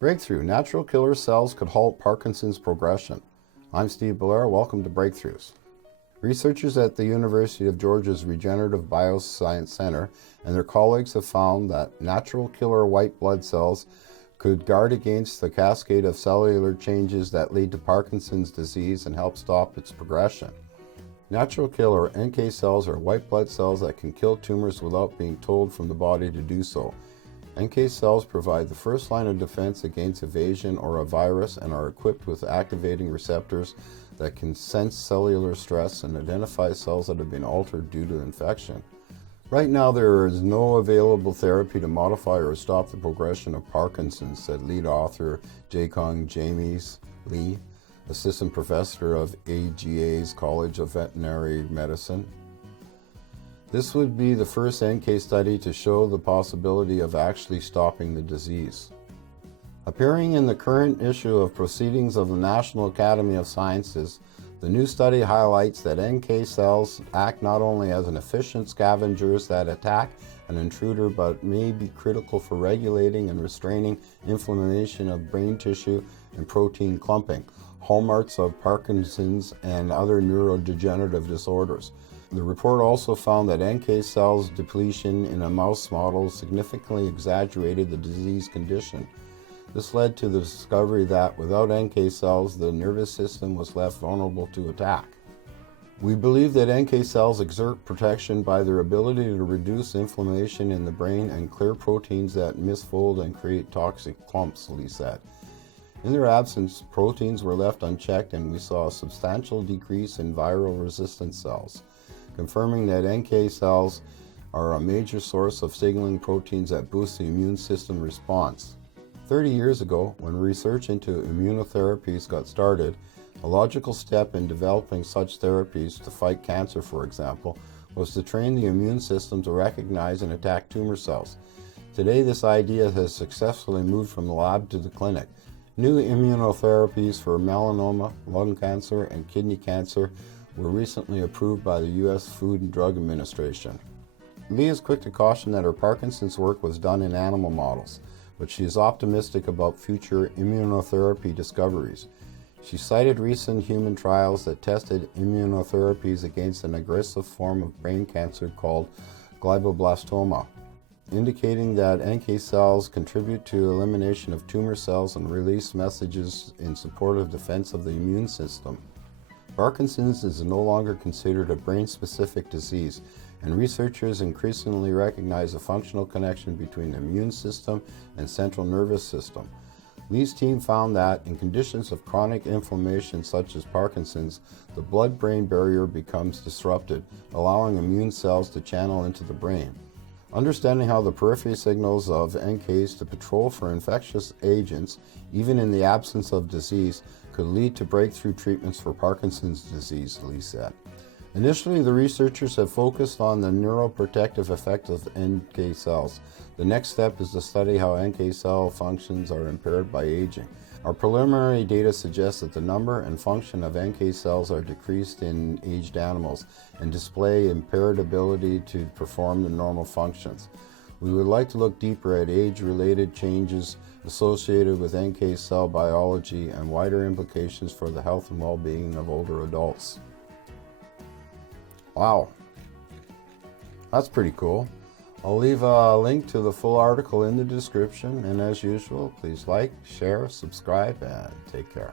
Breakthrough. Natural killer cells could halt Parkinson's progression. I'm Steve Belair. Welcome to Breakthroughs. Researchers at the University of Georgia's Regenerative Bioscience Center and their colleagues have found that natural killer white blood cells could guard against the cascade of cellular changes that lead to Parkinson's disease and help stop its progression. Natural killer NK cells are white blood cells that can kill tumors without being told from the body to do so. NK cells provide the first line of defense against evasion or a virus and are equipped with activating receptors that can sense cellular stress and identify cells that have been altered due to infection. Right now, there is no available therapy to modify or stop the progression of Parkinson's, said lead author Jae-Kong James Lee, assistant professor of AGA's College of Veterinary Medicine. This would be the first NK study to show the possibility of actually stopping the disease. Appearing in the current issue of Proceedings of the National Academy of Sciences, the new study highlights that NK cells act not only as an efficient scavengers that attack an intruder, but may be critical for regulating and restraining inflammation of brain tissue and protein clumping, hallmarks of Parkinson's and other neurodegenerative disorders. The report also found that NK cells depletion in a mouse model significantly exaggerated the disease condition. This led to the discovery that without NK cells, the nervous system was left vulnerable to attack. We believe that NK cells exert protection by their ability to reduce inflammation in the brain and clear proteins that misfold and create toxic clumps, Lee said. In their absence, proteins were left unchecked and we saw a substantial decrease in viral resistant cells, confirming that NK cells are a major source of signaling proteins that boost the immune system response. 30 years ago, when research into immunotherapies got started, a logical step in developing such therapies to fight cancer, for example, was to train the immune system to recognize and attack tumor cells. Today, this idea has successfully moved from the lab to the clinic. New immunotherapies for melanoma, lung cancer, and kidney cancer were recently approved by the U.S. Food and Drug Administration. Lee is quick to caution that her Parkinson's work was done in animal models, but she is optimistic about future immunotherapy discoveries. She cited recent human trials that tested immunotherapies against an aggressive form of brain cancer called glioblastoma, indicating that NK cells contribute to elimination of tumor cells and release messages in support of defense of the immune system. Parkinson's is no longer considered a brain-specific disease, and researchers increasingly recognize a functional connection between the immune system and central nervous system. Lee's team found that in conditions of chronic inflammation such as Parkinson's, the blood-brain barrier becomes disrupted, allowing immune cells to channel into the brain. Understanding how the periphery signals of NKs to patrol for infectious agents, even in the absence of disease, could lead to breakthrough treatments for Parkinson's disease, Lee said. Initially, the researchers have focused on the neuroprotective effect of NK cells. The next step is to study how NK cell functions are impaired by aging. Our preliminary data suggests that the number and function of NK cells are decreased in aged animals and display impaired ability to perform the normal functions. We would like to look deeper at age-related changes associated with NK cell biology and wider implications for the health and well-being of older adults. Wow, that's pretty cool. I'll leave a link to the full article in the description, and as usual, please like, share, subscribe, and take care.